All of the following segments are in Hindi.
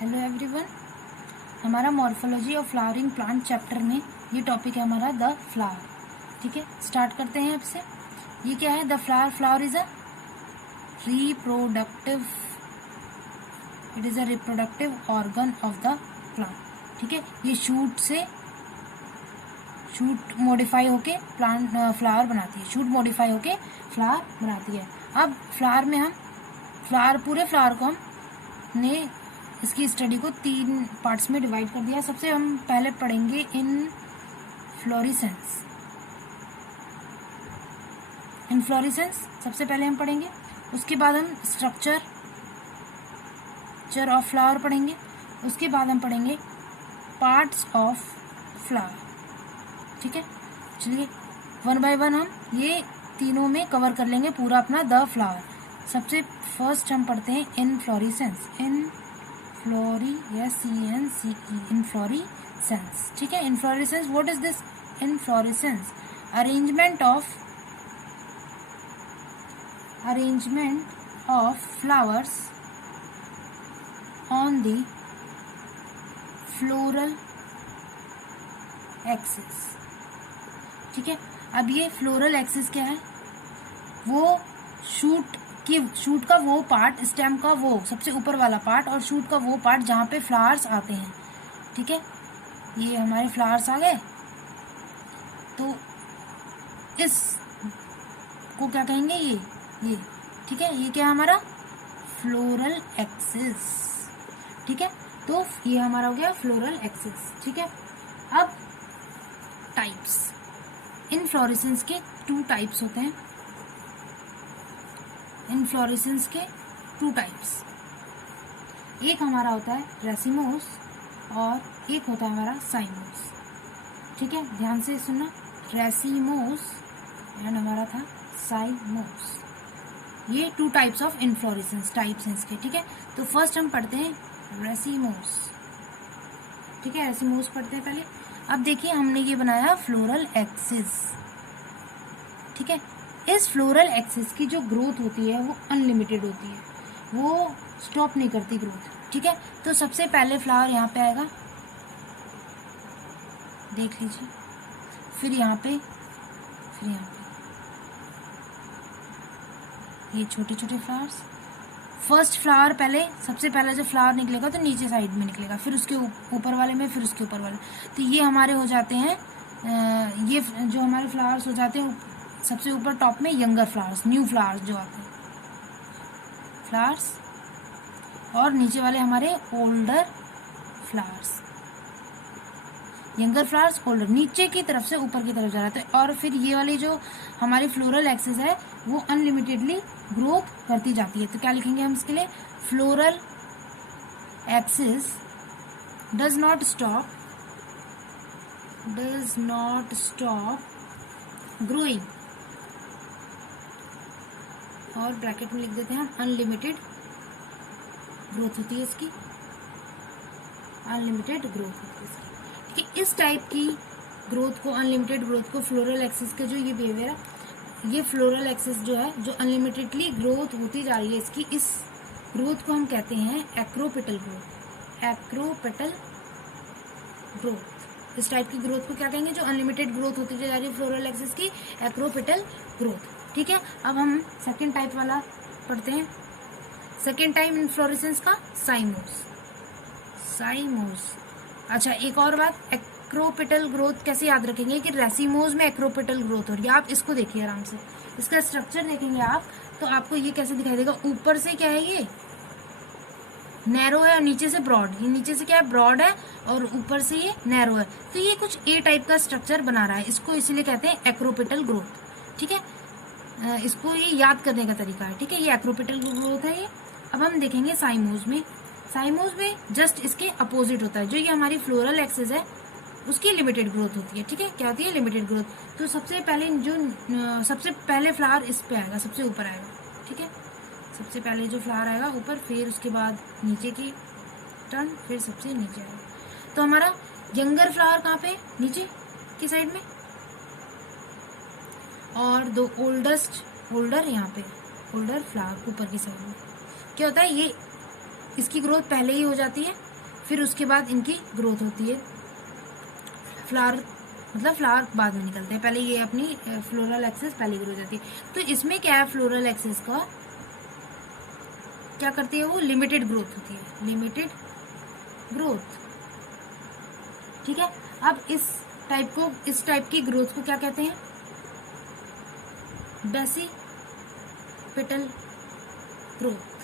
हेलो एवरीवन, हमारा morphology of flowering plant chapter में ये टॉपिक है हमारा द फ्लावर। ठीक है, स्टार्ट करते हैं आपसे। ये क्या है? The flower. Flower is a reproductive, it is a reproductive organ of the plant. ठीक है, ये शूट मॉडिफाई होके प्लांट फ्लावर बनाती है। शूट मॉडिफाई होके फ्लावर बनाती है। अब फ्लावर में हम पूरे फ्लावर को हमने इसकी स्टडी को 3 पार्ट्स में डिवाइड कर दिया। सबसे हम पहले पढ़ेंगे इनफ्लोरेसेंस। सबसे पहले हम पढ़ेंगे। उसके बाद हम स्ट्रक्चर ऑफ फ्लावर पढ़ेंगे। उसके बाद हम पढ़ेंगे पार्ट्स ऑफ फ्लावर। ठीक है, चलिए वन बाय वन हम ये तीनों में कवर कर लेंगे पूरा अपना द फ्लावर। सबसे फर्स्ट हम पढ़ते हैं इनफ्लोरेसेंस। इनफ्लोरेसेंस। ठीक है, inflorescence, what is this? Inflorescence, arrangement of flowers on the floral axis. ठीक है, अब ये फ्लोरल एक्सिस क्या है? वो शूट का वो पार्ट, स्टेम का वो सबसे ऊपर वाला पार्ट और शूट का वो पार्ट जहाँ पे फ्लावर्स आते हैं। ठीक है, ये हमारे फ्लावर्स आ गए, तो इस को क्या कहेंगे? ये ठीक है, ये क्या है? हमारा फ्लोरल एक्सिस। ठीक है, तो ये हमारा हो गया फ्लोरल एक्सिस। ठीक है, अब टाइप्स। इनफ्लोरेसेंस के 2 टाइप्स होते हैं। इनफ्लोरेसेंस के 2 टाइप्स, एक हमारा होता है रेसिमोस और एक होता है हमारा साइमोस। ठीक है, ध्यान से सुनना, रेसिमोस एंड हमारा था साइमोस। ये 2 टाइप्स ऑफ इनफ्लोरेसेंस टाइप्स हैं इसके। ठीक है, तो फर्स्ट हम पढ़ते हैं रेसिमोस। ठीक है, रेसिमोस पढ़ते हैं पहले। अब देखिए, हमने ये बनाया फ्लोरल एक्सिस। ठीक है, इस फ्लोरल एक्सिस की जो ग्रोथ होती है वो अनलिमिटेड होती है, वो स्टॉप नहीं करती ग्रोथ। ठीक है, तो सबसे पहले फ्लावर यहाँ पे आएगा, देख लीजिए, फिर यहाँ पे, ये छोटे छोटे फ्लावर्स। फर्स्ट फ्लावर सबसे पहले जब फ्लावर निकलेगा तो नीचे साइड में निकलेगा, फिर उसके ऊपर वाले में, फिर उसके ऊपर वाले। तो ये हमारे हो जाते हैं, ये जो हमारे फ्लावर्स हो जाते हैं सबसे ऊपर टॉप में यंगर फ्लावर्स, न्यू फ्लावर्स जो आते हैं फ्लावर्स, और नीचे वाले हमारे older flowers. Younger flowers, older, नीचे की तरफ से ऊपर की तरफ जा रहा है। और फिर ये वाली जो हमारी फ्लोरल एक्सिस है वो अनलिमिटेडली ग्रोथ करती जाती है। तो क्या लिखेंगे हम इसके लिए? Floral axis does not stop growing, और ब्रैकेट में लिख देते हैं हम अनलिमिटेड ग्रोथ होती है इसकी, अनलिमिटेड ग्रोथ होती है इसकी। ठीक है, इस टाइप की ग्रोथ को, अनलिमिटेड ग्रोथ को, फ्लोरल एक्सिस के जो ये बिहेवियर है, ये फ्लोरल एक्सिस जो है, जो अनलिमिटेडली ग्रोथ होती जा रही है इसकी, इस ग्रोथ को हम कहते हैं एक्रोपेटल ग्रोथ। एक्रोपेटल ग्रोथ, इस टाइप की ग्रोथ को क्या कहेंगे? जो अनलिमिटेड ग्रोथ होती जा रही है फ्लोरल एक्सिस की, एक्रोपेटल ग्रोथ। ठीक है, अब हम सेकेंड टाइप वाला पढ़ते हैं। सेकेंड टाइप इनफ्लोरेसेंस का साइमोस। अच्छा, एक और बात, एक्रोपेटल ग्रोथ कैसे याद रखेंगे कि रेसिमोस में एक्रोपेटल ग्रोथ हो रही है। आप इसको देखिए आराम से, इसका स्ट्रक्चर देखेंगे आप तो आपको ये कैसे दिखाई देगा। ऊपर से क्या है? ये नैरो है और नीचे से ब्रॉड। ये नीचे से क्या है? ब्रॉड है, और ऊपर से ये नैरो है। तो ये कुछ ए टाइप का स्ट्रक्चर बना रहा है, इसको इसीलिए कहते हैं एक्रोपेटल ग्रोथ। ठीक है, इसको ये याद करने का तरीका है। ठीक है, ये एक्रोपेटल ग्रोथ है ये। अब हम देखेंगे साइमोस में जस्ट इसके अपोजिट होता है। जो ये हमारी फ्लोरल एक्सिस है उसकी लिमिटेड ग्रोथ होती है। ठीक है, क्या होती है? Limited growth. तो सबसे पहले फ्लावर इस पे आएगा, सबसे ऊपर आएगा। ठीक है, सबसे पहले जो फ्लावर आएगा ऊपर, फिर उसके बाद नीचे की टर्न, फिर सबसे नीचे आएगा। तो हमारा यंगर फ्लावर कहाँ पे? नीचे की साइड में, और दो ओल्डर यहाँ पे, ओल्डर फ्लावर ऊपर की साइड में। क्या होता है? ये इसकी ग्रोथ पहले ही हो जाती है फिर उसके बाद इनकी ग्रोथ होती है। फ्लावर मतलब फ्लावर बाद में निकलते हैं, पहले ये अपनी फ्लोरल एक्सेस पहले ग्रो हो जाती है। तो इसमें क्या है, फ्लोरल एक्सेस का क्या करती है वो, लिमिटेड ग्रोथ होती है, लिमिटेड ग्रोथ। ठीक है, अब इस टाइप की ग्रोथ को क्या कहते हैं, बेसिपिटल ग्रोथ।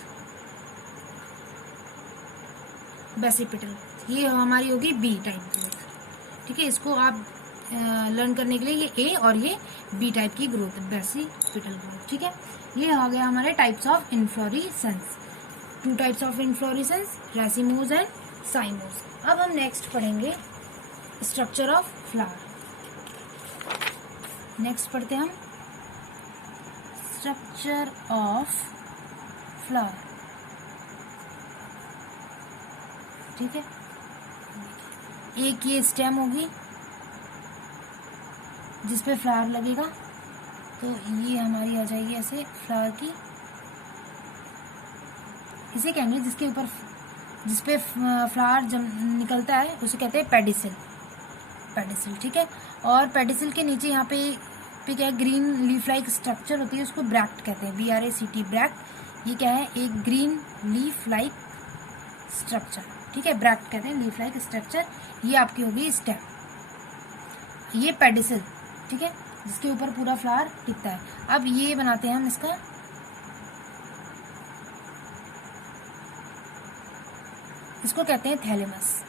बेसिपिटल, ये हमारी होगी बी टाइप ग्रोथ। ठीक है, इसको आप लर्न करने के लिए ये ए और ये बी टाइप की ग्रोथ है, बेसिपिटल ग्रोथ। ठीक है, ये हो गया हमारे types of inflorescence. 2 types of inflorescence, racemose and cymose. अब हम नेक्स्ट पढ़ेंगे स्ट्रक्चर ऑफ फ्लावर। नेक्स्ट पढ़ते हैं हम स्ट्रक्चर ऑफ फ्लावर। ठीक है, एक ये स्टेम होगी जिसपे फ्लावर लगेगा, तो ये हमारी आ जाएगी ऐसे फ्लावर की, इसे कहेंगे जिसपे फ्लावर जब निकलता है उसे कहते हैं पेडिसिल। पेडिसिल, ठीक है, और पेडिसिल के नीचे यहाँ पे क्या है, ग्रीन लीफ लाइक स्ट्रक्चर होती है, उसको ब्रैक्ट कहते हैं, BRACT, ब्रैक्ट। ये क्या है, एक ग्रीन लीफ लाइक स्ट्रक्चर। ठीक है, ब्रैक्ट कहते हैं लीफ लाइक स्ट्रक्चर। ये आपकी होगी स्टेम, ये पेडिसिल। ठीक है, जिसके ऊपर पूरा फ्लावर टिकता है। अब ये बनाते हैं हम इसका इसको कहते हैं थैलेमस,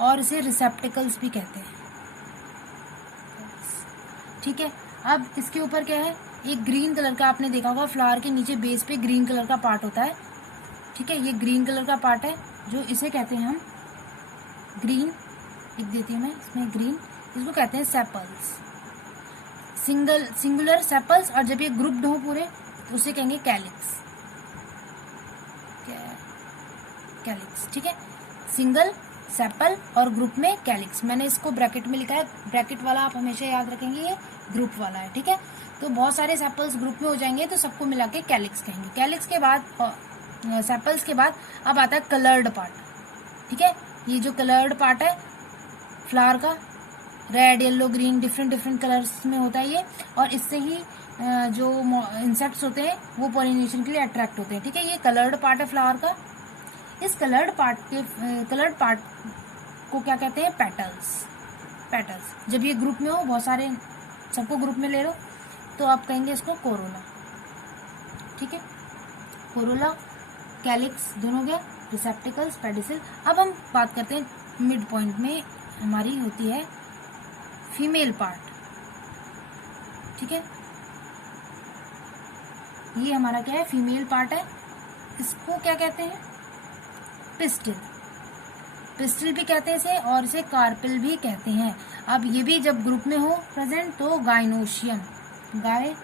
और इसे रिसेप्टिकल्स भी कहते हैं। ठीक है, अब इसके ऊपर क्या है, एक ग्रीन कलर का, आपने देखा होगा फ्लावर के नीचे बेस पे ग्रीन कलर का पार्ट होता है। ठीक है, ये ग्रीन कलर का पार्ट है, जो इसे कहते हैं हम ग्रीन, लिख देती हूँ मैं इसमें ग्रीन, इसको कहते हैं सेपल्स, सिंगुलर सेपल्स। और जब ये ग्रुप्ड हो पूरे तो उसे कहेंगे कैलिक्स। कैलिक्स, ठीक है, सिंगल सेपल और ग्रुप में कैलिक्स। मैंने इसको ब्रैकेट में लिखा है, ब्रैकेट वाला आप हमेशा याद रखेंगे, ये ग्रुप वाला है। ठीक है, तो बहुत सारे सेपल्स ग्रुप में हो जाएंगे तो सबको मिला के कैलिक्स कहेंगे। कैलिक्स के बाद, सेपल्स के बाद अब आता है कलर्ड पार्ट। ठीक है, ये जो कलर्ड पार्ट है फ्लावर का, red, yellow, green, different colours में होता है ये, और इससे ही जो इंसेक्ट्स होते हैं वो पॉलिनेशन के लिए अट्रैक्ट होते हैं। ठीक है, ये कलर्ड पार्ट है फ्लावर का। इस कलर्ड पार्ट को क्या कहते हैं, पेटल्स। पेटल्स, जब ये ग्रुप में हो, बहुत सारे, सबको ग्रुप में ले लो, तो आप कहेंगे इसको कोरोला। ठीक है, कोरोला, कैलिक्स दोनों गया, रिसेप्टिकल्स, पेडिसिल। अब हम बात करते हैं मिड पॉइंट में हमारी होती है फीमेल पार्ट। ठीक है, ये हमारा क्या है, फीमेल पार्ट है। इसको क्या कहते हैं, पिस्टिल। पिस्टिल भी कहते हैं इसे, और इसे कार्पिल भी कहते हैं। अब ये भी जब ग्रुप में हो प्रेजेंट तो गाइनोशियम, गाइनोशियम।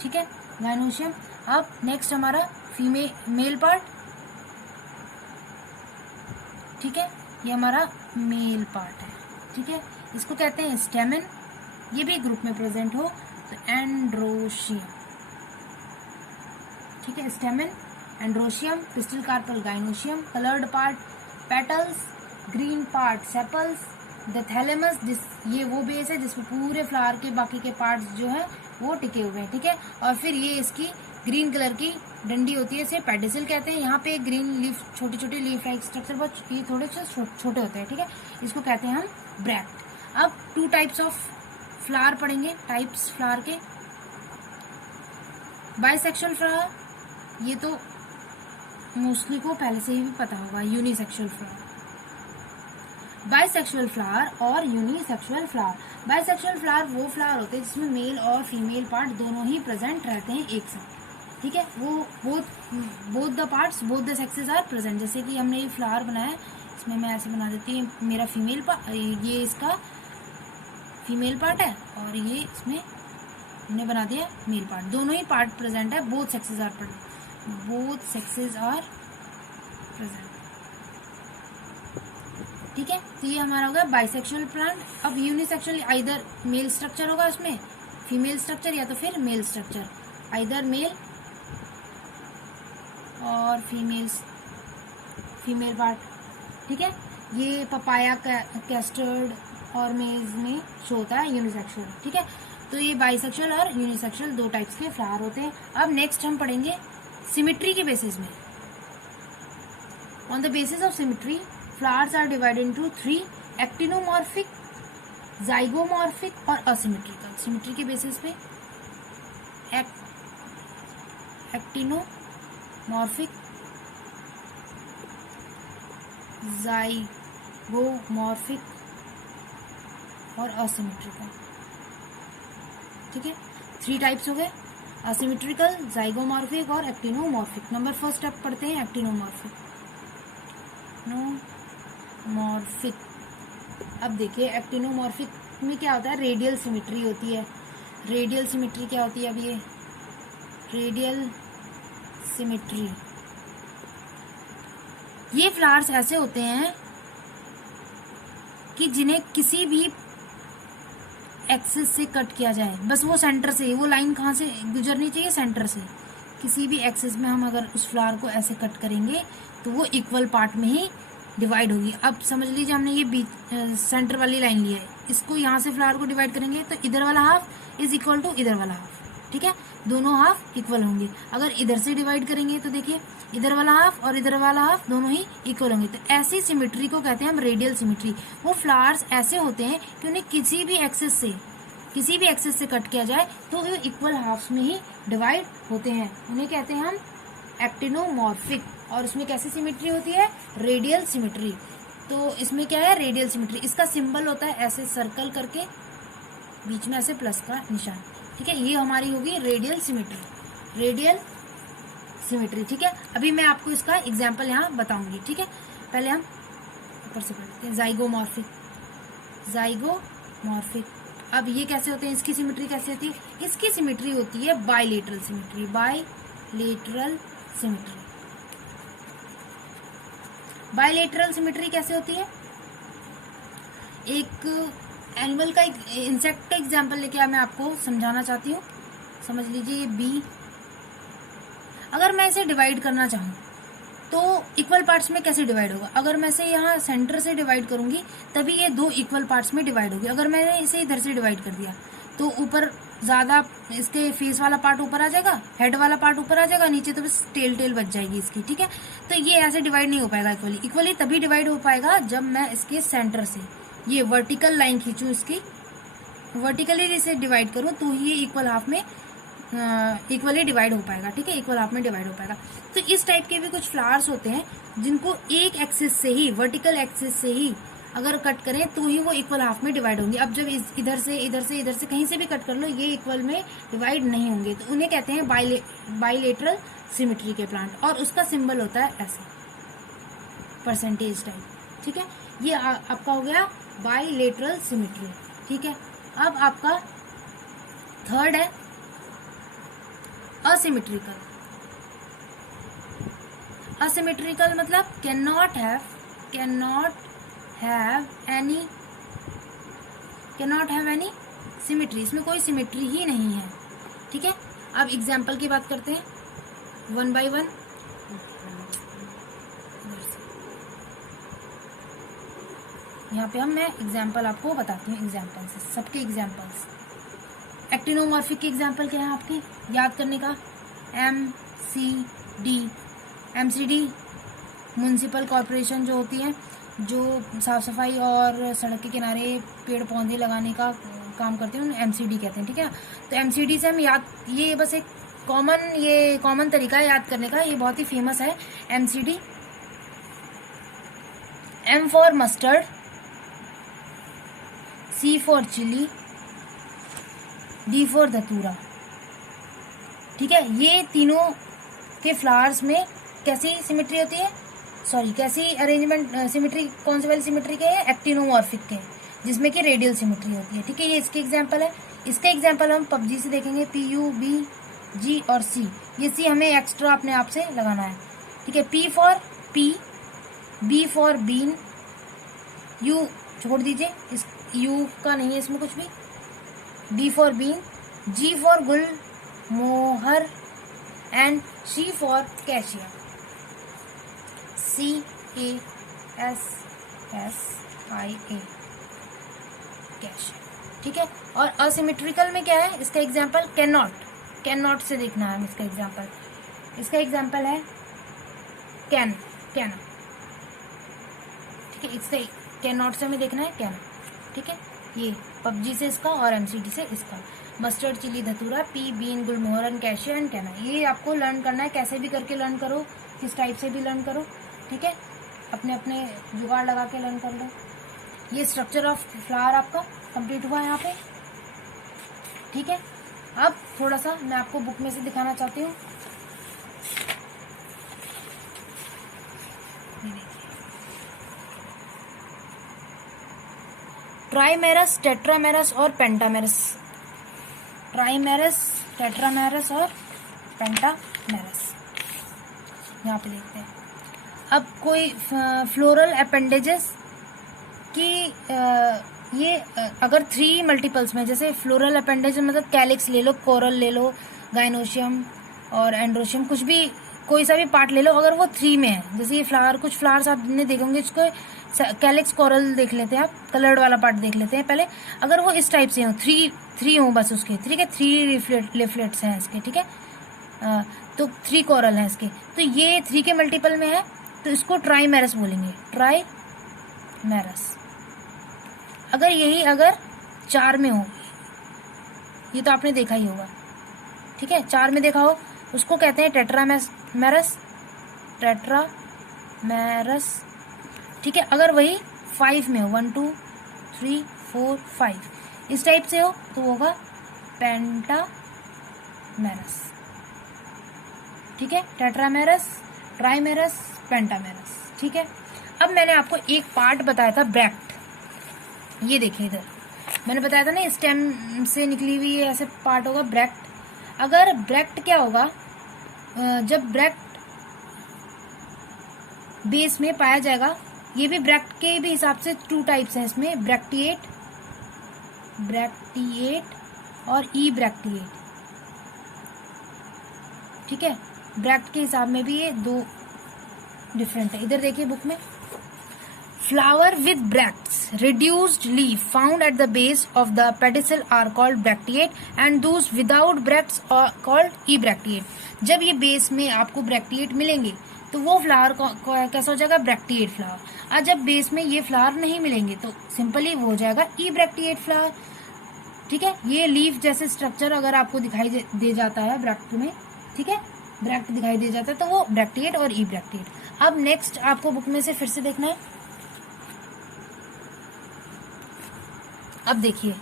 ठीक है, गाइनोशियम। अब नेक्स्ट हमारा मेल पार्ट। ठीक है, ये हमारा मेल पार्ट है। ठीक है, इसको कहते हैं स्टेमन। ये भी ग्रुप में प्रेजेंट हो तो एंड्रोशियम। ठीक है, stamen, androecium, pistil, carpel, gynoecium. Coloured part petals, green part sepals, the thalamus, ये वो बेस है जिसमें पूरे फ्लावर के बाकी के पार्ट्स जो है वो टिके हुए हैं। ठीक है, और फिर ये इसकी ग्रीन कलर की डंडी होती है, इसे पेडिसिल कहते हैं। यहाँ पे ग्रीन लीफ, छोटी छोटी लीफ लाइक स्ट्रक्चर, बहुत ये थोड़े से छोटे होते हैं। ठीक है, इसको कहते हैं हम ब्रैक्ट। अब 2 टाइप्स ऑफ फ्लावर पढ़ेंगे, टाइप्स फ्लावर के। बाइसेक्सुअल फ्लावर, ये तो मोस्टली को पहले से ही भी पता होगा, यूनिसेक्सुअल फ्लावर। बाइसेक्सुअल फ्लावर और यूनिसेक्सुअल फ्लावर। बाइसेक्सुअल फ्लावर वो फ्लावर होते हैं जिसमें मेल और फीमेल पार्ट दोनों ही प्रेजेंट रहते हैं एक साथ। ठीक है, वो both the parts, both the sexes are present. जैसे कि हमने ये फ्लावर बनाया, इसमें मैं ऐसे बना देती हूँ, मेरा फीमेल पार्ट, ये इसका फीमेल पार्ट है, और ये इसमें हमने बना दिया मेल पार्ट। दोनों ही पार्ट प्रेजेंट है, both sexes are present, both sexes are present. ठीक है, तो ये हमारा होगा बाइसेक्सुअल प्लांट। अब यूनिसेक्सुअल, आइदर मेल स्ट्रक्चर होगा उसमें, फीमेल स्ट्रक्चर, या तो फिर मेल स्ट्रक्चर, आइदर मेल और फीमेल पार्ट, ठीक है। ये पपाया, कैस्टर्ड और मेज में शो होता है यूनिसेक्सुअल, ठीक है। तो ये बाइसेक्सुअल और यूनिसेक्सुअल 2 टाइप्स के फ्लावर होते हैं। अब नेक्स्ट हम पढ़ेंगे सिमिट्री के बेसिस में। On the basis of symmetry flowers are divided into 3: actinomorphic, zygomorphic और असिमेट्रिकल। सिमिट्री के बेसिस पे एक्टिनोमॉर्फिक, जाइगोमॉर्फिक और असिमेट्रिकल, ठीक है। 3 टाइप्स हो गए, असिमेट्रिकल, जाइगोमॉर्फिक और एक्टिनोमॉर्फिक। नंबर फर्स्ट स्टेप पढ़ते हैं एक्टिनोमॉर्फिक। अब देखिए एक्टिनोमॉर्फिक में क्या होता है, रेडियल सिमेट्री होती है। रेडियल सिमेट्री क्या होती है, अब ये रेडियल सिमेट्री, ये फ्लावर्स ऐसे होते हैं कि जिन्हें किसी भी एक्सिस से कट किया जाए, बस वो सेंटर से, वो लाइन कहाँ से गुजरनी चाहिए, सेंटर से। किसी भी एक्सिस में हम अगर उस फ्लावर को ऐसे कट करेंगे तो वो इक्वल पार्ट में ही डिवाइड होगी। अब समझ लीजिए हमने ये बीच सेंटर वाली लाइन लिया है, इसको यहाँ से फ्लावर को डिवाइड करेंगे तो इधर वाला हाफ इज इक्वल टू इधर वाला हाफ, ठीक है। दोनों हाफ इक्वल होंगे। अगर इधर से डिवाइड करेंगे तो देखिए इधर वाला हाफ और इधर वाला हाफ दोनों ही इक्वल होंगे। तो ऐसी सिमेट्री को कहते हैं हम रेडियल सिमेट्री। वो फ्लावर्स ऐसे होते हैं कि उन्हें किसी भी एक्सिस से कट किया जाए तो वो इक्वल हाफ्स में ही डिवाइड होते हैं। उन्हें कहते हैं हम एक्टिनोमॉर्फिक। और उसमें कैसी सिमेट्री होती है, रेडियल सिमेट्री। तो इसमें क्या है, रेडियल सिमेट्री। इसका सिंबल होता है ऐसे सर्कल करके, बीच में ऐसे प्लस का निशान, ठीक है। ये हमारी होगी रेडियल सिमेट्री, रेडियल सिमेट्री, ठीक है। अभी मैं आपको इसका एग्जाम्पल यहाँ बताऊंगी, ठीक है। पहले हम ऊपर से पढ़ते हैं जाइगोमॉर्फिक। अब ये कैसे होते हैं, इसकी सिमेट्री कैसे होती है, इसकी सिमेट्री होती है बाइलेटरल सिमेट्री। बाइलेटरल सिमेट्री कैसे होती है, एक एनिमल का, एक इंसेक्ट का एग्जाम्पल लेके मैं आपको समझाना चाहती हूँ। समझ लीजिए ये बी, अगर मैं इसे डिवाइड करना चाहूँ तो इक्वल पार्ट्स में कैसे डिवाइड होगा। अगर मैं इसे यहाँ सेंटर से डिवाइड करूंगी तभी ये 2 इक्वल पार्ट्स में डिवाइड होगी। अगर मैंने इसे इधर से डिवाइड कर दिया तो ऊपर ज्यादा इसके फेस वाला पार्ट ऊपर आ जाएगा, हेड वाला पार्ट ऊपर आ जाएगा, नीचे तो बस टेल बच जाएगी इसकी, ठीक है। तो ये ऐसे डिवाइड नहीं हो पाएगा इक्वली तभी डिवाइड हो पाएगा जब मैं इसके सेंटर से ये वर्टिकल लाइन खींचूं, इसकी वर्टिकली इसे डिवाइड करूं तो ये इक्वल हाफ में इक्वली डिवाइड हो पाएगा, ठीक है। इक्वल हाफ में डिवाइड हो पाएगा। तो इस टाइप के भी कुछ फ्लावर्स होते हैं जिनको एक एक्सिस से ही, वर्टिकल एक्सिस से ही अगर कट करें तो ही वो इक्वल हाफ में डिवाइड होंगे। अब जब इधर से कहीं से भी कट कर लो, ये इक्वल में डिवाइड नहीं होंगे। तो उन्हें कहते हैं बाइलेटरल सिमेट्री के प्लांट। और उसका सिंबल होता है ऐसे परसेंटेज टाइप, ठीक है। ये आपका हो गया बाइलेटरल सिमेट्री, ठीक है। अब आपका थर्ड है असिमेट्रिकल। असिमेट्रिकल मतलब can not have any symmetry, इसमें कोई सिमेट्री ही नहीं है, ठीक है। अब एग्जाम्पल की बात करते हैं 1 by 1। यहाँ पे मैं एग्जाम्पल आपको बताती हूँ, एग्जाम्पल्स सबके एग्जाम्पल्स। एक्टिनोमॉर्फिक के एग्जाम्पल क्या है आपकी याद करने का, एमसीडी म्युनिसिपल कॉर्पोरेशन जो होती है, जो साफ सफाई और सड़क के किनारे पेड़ पौधे लगाने का काम करते हैं, उन्हें एमसीडी कहते हैं, ठीक है। तो एमसीडी से हम याद, ये बस एक कॉमन तरीका है याद करने का, ये बहुत ही फेमस है MCD. M for mustard, C for chilli, D for dhatura, ठीक है। ये तीनों के फ्लावर्स में कैसी सिमेट्री होती है, कैसी अरेंजमेंट सिमेट्री, कौन सी वाली सिमेट्री के है, एक्टिनोमॉर्फिक के, जिसमें कि रेडियल सिमेट्री होती है, ठीक है। ये इसके एग्जांपल है। इसका एग्जांपल हम पबजी से देखेंगे, PU, B, G और C। ये C हमें एक्स्ट्रा अपने आप से लगाना है, ठीक है। P for pea, B for bean, U छोड़ दीजिए, इस U का नहीं है इसमें कुछ भी, B for bean, G for gulmohar and C for cassia, CASSIA, cash. ठीक है, और असिमेट्रिकल में क्या है, इसका एग्जाम्पल कैन नॉट से देखना है इसका एग्जाम्पल। इसका एग्जाम्पल है कैन। ठीक है, इससे कैन नॉट से हमें देखना है कैन। ठीक है, ये पबजी से इसका और MCD से इसका। Mustard, chilli, dhatura, pea, bean, gulmohar, cassia and canna. ये आपको लर्न करना है, कैसे भी करके लर्न करो, किस टाइप से भी लर्न करो। ठीक है, अपने अपने जुगाड़ लगा के लर्न कर लो। ये स्ट्रक्चर ऑफ फ्लावर आपका कंप्लीट हुआ है यहाँ पे। ठीक है, अब थोड़ा सा मैं आपको बुक में से दिखाना चाहती हूँ। ट्राइमेरस, टेट्रामेरस और पेंटामेरस। ट्राइमेरस, टेट्रामेरस और पेंटामेरस, यहाँ पे देखते हैं। अब कोई फ्लोरल अपेंडेजेस की ये अगर 3 मल्टीपल्स में, जैसे फ्लोरल अपेंडेज मतलब कैलिक्स ले लो, कोरल ले लो, गाइनोशियम और एंड्रोशियम, कुछ भी कोई सा भी पार्ट ले लो, अगर वो 3 में है, जैसे ये फ्लावर, कुछ फ्लावर्स आपने देखेंगे इसको कैलिक्स कोरल देख लेते हैं आप, कलर्ड वाला पार्ट देख लेते हैं पहले। अगर वो इस टाइप से हो, 3 हो बस उसके, ठीक है, 3 लिफलेट्स हैं इसके। ठीक है, तो 3 कोरल हैं इसके, तो ये 3 के मल्टीपल में है, तो इसको ट्राइमेरस बोलेंगे, ट्राइमेरस। अगर यही अगर 4 में हो, ये तो आपने देखा ही होगा। ठीक है, 4 में देखा हो, उसको कहते हैं टेट्रामेरस, टेट्रामेरस। ठीक है, अगर वही 5 में हो, 1 2 3 4 5 इस टाइप से हो, तो होगा पेंटामेरस। ठीक है, टेट्रामेरस, ट्राइमेरस, पेंटामेरस। ठीक है, अब मैंने आपको एक पार्ट बताया था ब्रैक्ट। ये देखिए इधर मैंने बताया था ना, स्टेम से निकली हुई ये ऐसे पार्ट होगा ब्रैक्ट। अगर ब्रैक्ट क्या होगा, जब ब्रैक्ट बेस में पाया जाएगा, ये भी ब्रैक्ट के भी हिसाब से 2 टाइप्स हैं इसमें, ब्रैक्टिएट और ई ब्रैक्टिएट। ठीक है, ब्रैक्ट के हिसाब में भी ये 2 डिफरेंट है। इधर देखिए बुक में, flower with bracts, reduced leaf found at the base of the pedicel are called bracteate and those without bracts are called ebracteate। जब ये बेस में आपको ब्रैक्टिएट मिलेंगे तो वो फ्लावर कैसा हो जाएगा, ब्रैक्टिएट फ्लावर। और जब बेस में ये फ्लावर नहीं मिलेंगे तो सिंपली वो हो जाएगा ebracteate फ्लावर। ठीक है, ये लीफ जैसे स्ट्रक्चर अगर आपको दिखाई दे जाता है ब्रैक्ट में, ठीक है, ब्रैक्ट दिखाई दे जाता है, तो वो ब्रैक्टिएट और ebracteate। अब नेक्स्ट आपको बुक में से फिर से देखना है। अब देखिए,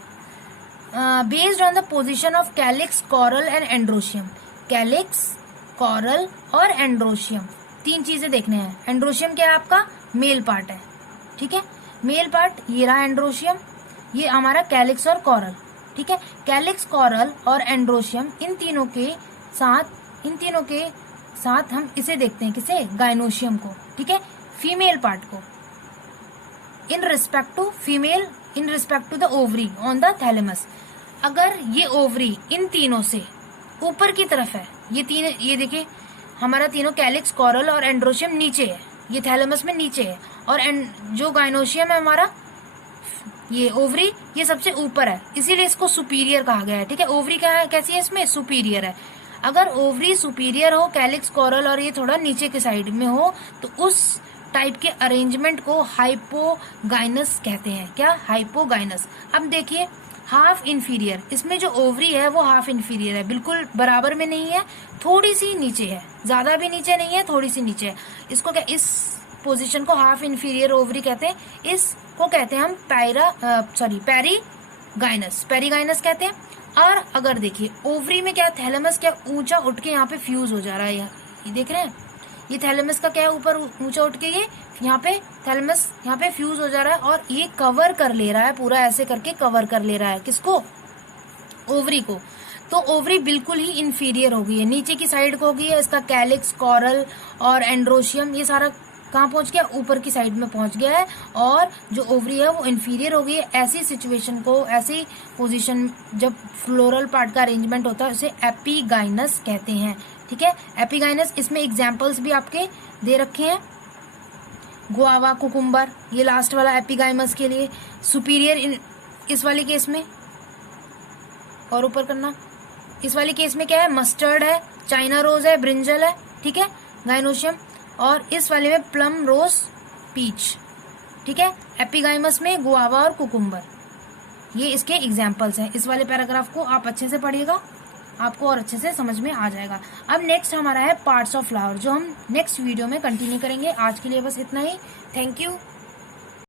based on the position of calyx, corolla and androecium. Calyx, corolla और एंड्रोशियम, 3 चीजें देखने हैं। एंड्रोशियम क्या है, आपका मेल पार्ट है। ठीक है, मेल पार्ट ये रहा एंड्रोशियम, ये हमारा कैलिक्स और कॉरल। ठीक है, कैलिक्स, कॉरल और एंड्रोशियम, इन तीनों के साथ हम इसे देखते हैं, किसे, गाइनोशियम को। ठीक है, फीमेल पार्ट को, in respect to the ovary on the thalamus. अगर ये ओवरी इन तीनों से ऊपर की तरफ है, ये देखिए हमारा तीनों कैलिक्स, कॉरल और एंड्रोशियम नीचे है, ये थैलेमस में नीचे है, और जो गाइनोशियम है हमारा, ये ओवरी, ये सबसे ऊपर है, इसीलिए इसको सुपीरियर कहा गया है। ठीक है, ओवरी कैसी है, इसमें सुपीरियर है। अगर ओवरी सुपीरियर हो, कैलिक्स, कॉरल और ये थोड़ा नीचे के साइड में हो, तो उस टाइप के अरेंजमेंट को हाइपोगाइनस कहते हैं। क्या, हाइपोगाइनस। अब देखिए, हाफ इंफीरियर, इसमें जो ओवरी है वो हाफ इंफीरियर है, बिल्कुल बराबर में नहीं है, थोड़ी सी नीचे है, ज्यादा भी नीचे नहीं है, थोड़ी सी नीचे है। इसको क्या, इस पोजीशन को हाफ इंफीरियर ओवरी कहते हैं। इसको कहते हैं हम पेरीगाइनस कहते हैं। और अगर देखिए ओवरी में क्या, थैलेमस क्या ऊंचा उठ के यहाँ पे फ्यूज हो जा रहा है, ये देख रहे हैं, ये थैलेमस का क्या है, ऊपर ऊंचा उठ के ये यहाँ पे थैलेमस यहाँ पे फ्यूज हो जा रहा है, और ये कवर कर ले रहा है, पूरा ऐसे करके कवर कर ले रहा है, किसको, ओवरी को। तो ओवरी बिल्कुल ही इंफीरियर हो गई है, नीचे की साइड को हो गई है। इसका कैलिक्स, कॉरल और एंड्रोशियम ये सारा कहाँ पहुंच गया, ऊपर की साइड में पहुंच गया है, और जो ओवरी है वो इंफीरियर हो गई है। ऐसी सिचुएशन को, ऐसी पोजीशन जब फ्लोरल पार्ट का अरेंजमेंट होता है, उसे एपीगाइनस कहते हैं। ठीक है, एपीगाइनस। इसमें एग्जाम्पल्स भी आपके दे रखे हैं, गुआवा, कुकुम्बर, ये लास्ट वाला एपिगाइमस के लिए। सुपीरियर इस वाले केस में, और ऊपर करना, इस वाले केस में क्या है, मस्टर्ड है, चाइना रोज है, ब्रिंजल है, ठीक है, गाइनोशियम। और इस वाले में प्लम, रोज, पीच, ठीक है। एपिगाइमस में गुआवा और कुकुम्बर, ये इसके एग्जाम्पल्स हैं। इस वाले पैराग्राफ को आप अच्छे से पढ़िएगा, आपको और अच्छे से समझ में आ जाएगा। अब नेक्स्ट हमारा है पार्ट्स ऑफ फ्लावर, जो हम नेक्स्ट वीडियो में कंटिन्यू करेंगे। आज के लिए बस इतना ही। Thank you.